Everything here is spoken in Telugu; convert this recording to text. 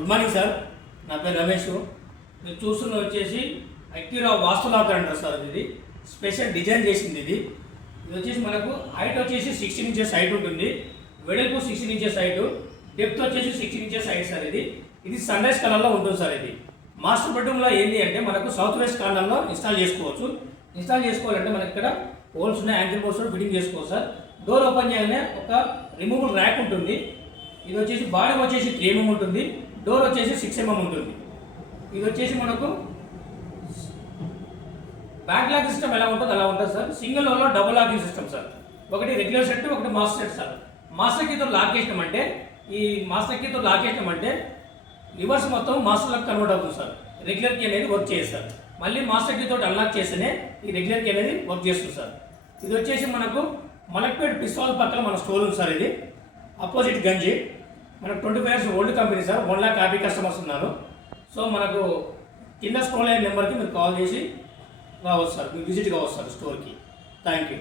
Good morning sir. నా పేరు రమేష్. మీరు చూస్తున్న వచ్చేసి అక్యూరా వాస్తు లాకర్ అంటారు సార్. ఇది స్పెషల్ డిజైన్ చేసింది. ఇది వచ్చేసి మనకు హైట్ వచ్చేసి 16 ఇంచెస్ హైట్ ఉంటుంది, వెడల్పు 16 ఇంచెస్ హైట్, డెప్త్ వచ్చేసి 16 ఇంచెస్ హైట్ సార్. ఇది సన్ రైజ్ కలర్లో ఉంటుంది సార్. ఇది మాస్టర్ బెడ్రూమ్లో ఏంటి అంటే మనకు సౌత్ వెస్ట్ కార్నర్లో ఇన్స్టాల్ చేసుకోవచ్చు. ఇన్స్టాల్ చేసుకోవాలంటే మనకి ఇక్కడ హోల్స్ ఉన్నాయి, యాంకిల్ హోల్స్ ఫిట్టింగ్ చేసుకోవచ్చు సార్. డోర్ ఓపెన్ చేయగానే ఒక రిమూవబుల్ ర్యాక్ ఉంటుంది. ఇది వచ్చేసి బాడీ వచ్చేసి 3 mm ఉంటుంది, డోర్ వచ్చేసి 6 mm ఉంటుంది. ఇది వచ్చేసి మనకు బ్యాక్ లాకింగ్ సిస్టమ్ ఎలా ఉంటుందో అలా ఉంటుంది సార్. సింగిల్ డోర్లో డబుల్ లాకింగ్ సిస్టమ్ సార్. ఒకటి రెగ్యులర్ సెట్, ఒకటి మాస్టర్ సెట్ సార్. మాస్టర్ కీతో లాక్ చేసినామంటే రివర్స్ మొత్తం మాస్టర్ లాక్ కన్వర్ట్ అవుతుంది సార్. రెగ్యులర్ కీ అనేది వర్క్ చేయదు సార్. మళ్ళీ మాస్టర్ కీతో అన్లాక్ చేస్తేనే ఈ రెగ్యులర్ కీ అనేది వర్క్ చేస్తుంది సార్. ఇది వచ్చేసి మనకు మలక్పేట్ పిస్తోల్ పక్కన మన స్టోర్ ఉంది సార్. ఇది అపోజిట్ గంజి. మనకు 25 years old company sir. 1 lakh happy customers ఉన్నారు. సో మనకు కింద స్క్రోల్ అయిన నెంబర్కి మీరు కాల్ చేసి రావచ్చు సార్, మీరు విజిట్ కావచ్చు సార్ స్టోర్కి. Thank you.